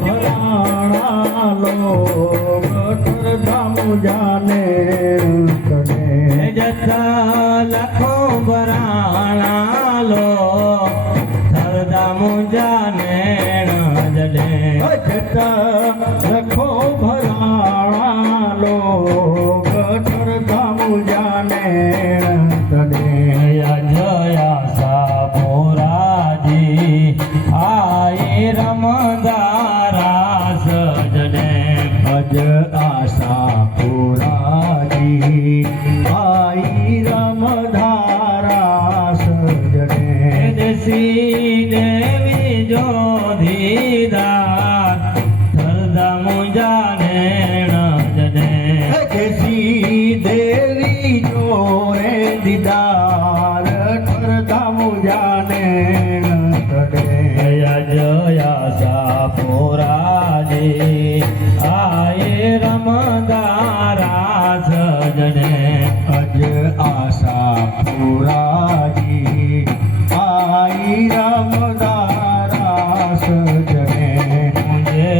ભરાણા log ઠરધામ જાને તને જતા લખો ભરાણા લો ઠરધામ જાને જડે જતા લખો ભરાણા લોગ ઠરધામ જાને તને જયા સાપોરાજી આઈ રમદારા સજને ભજ આશા પુરાજી આઈ રમધારા સજને દેશી દેવી જો ધીદાર ઠરધામ જાને જને કેસી દેવી જોરે દીદાર ઠરધામ જાને તડે જયા સાપોરાજી આયે રમદારા સજને અજ આશા પુરાજી આઈ રમદારા સજને મુझे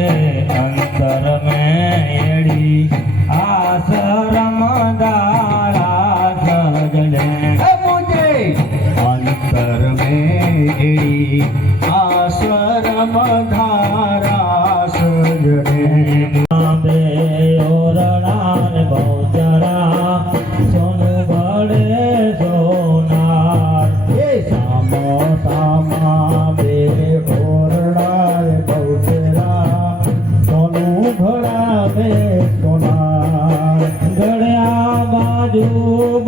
अंतर में एड़ी आश्रम दारा सजने मुझे अंतर में एड़ी आश्रम धारा सजने बे ओरणान बहुचरा सोनु बड़े सोनार ये सामो सामा बे ओरणार बहुचरा सोनू भरा बे सोनार गड़िया बाजू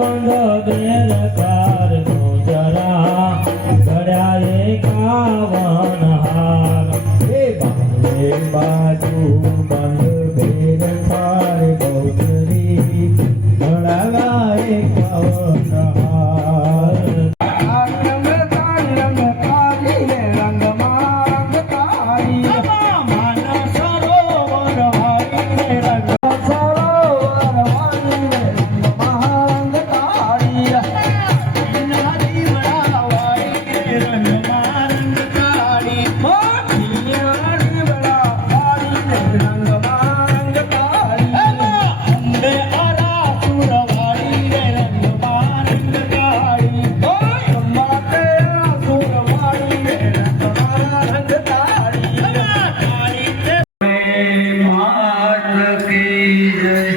बंद बेलकार बहुचरा गड़िया एकावन हार ये बांधे बाजू बंद बेर थार बहुचरी भड़ाए कवन हार रंग रंग काली रंग मांग काली मन सरोवर वाली रंग सरोवर वाली रंग मांग काली नदी बड़ा वाली रंग मांग काली नदी बड़ा वाली रंग मांग काली अंबे आरा सुर वाली रंग मांग काली माते सुर वाली रंग मांग काली मात की जय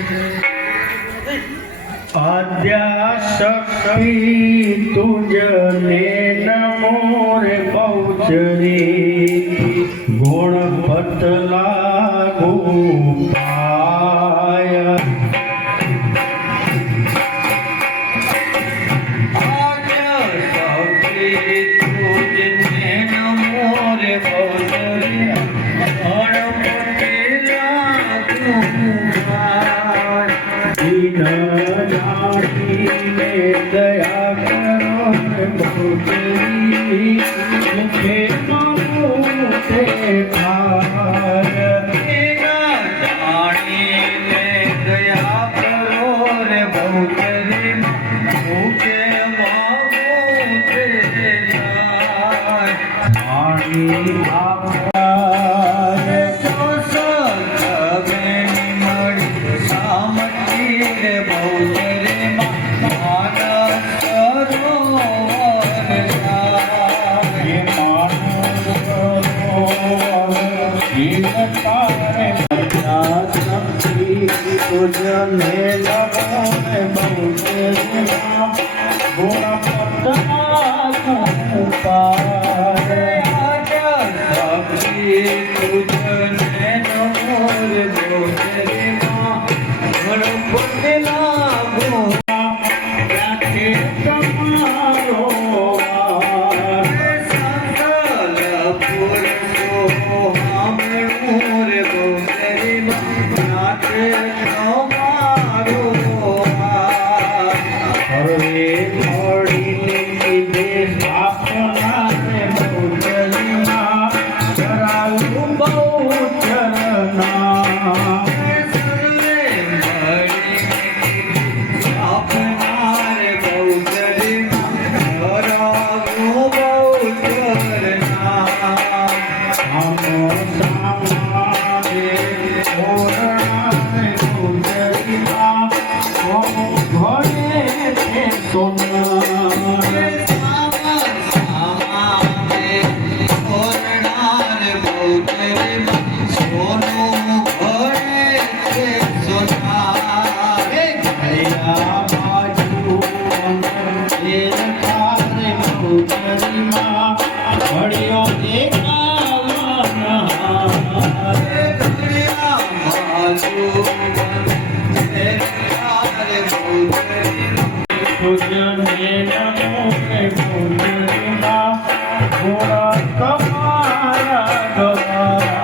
आद्या शक्ति तुझने नमो रे बहुचरी गुण पतला गोपाय आद्या शक्ति तुझने नमो रे बहुचरी गुण पतला गोपाय दीन जानी ने दया करो बहुचरी मुखे मानो ते खार दीन जानी ने दया करो रे बहुचरी मुखे मानो ते खार पानी आपका रे जो संत में मड़ी सामती रे बहुचरी मान सरोवर ये मान सरोवर जीव पारे प्रज्ञा शक्ति तुझने नमो रे बहुचरी गुण पतला गोपाय आद्या शक्ति तुझने नमो रे बहुचरी गुण पतला गोपाय તમારો सकल पुरुषो हमणु रे बहुचरी नाथे તમારો હરે મોડીને કીધે સ્થાપના રે बहुचरीમાં કરાયું बहुचરના સર્વે મળી આપનારે बहुचरी કરાવું बहुचરના સામો સામા બહુચરીમાં સોનું ભરે છે સોના હૈયા બાજુ અંતર ખારે બહુચરીમાં ઘડિયો દેખાવાના તુજને નમો રે બહુચરીમાં ગોરા તમારા ગવારા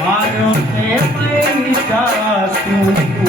મારો તે પૈસા તું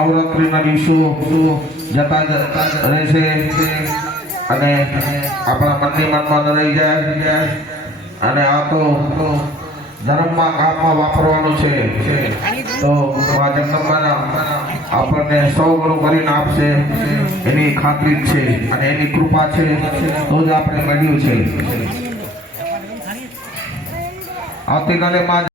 નવરાત્રિના દિવસો જતા રહેશે અને આપણા મનની મનમાં ન રહી જાય અને આ તો ધર્મમાં કામમાં વાપરવાનું છે તો મા જગદંબાના આપણને 100 ગણું કરીને આપશે એની ખાતરી જ છે અને એની કૃપા છે તો જ આપણે મળ્યું છે આવતીકાલે મા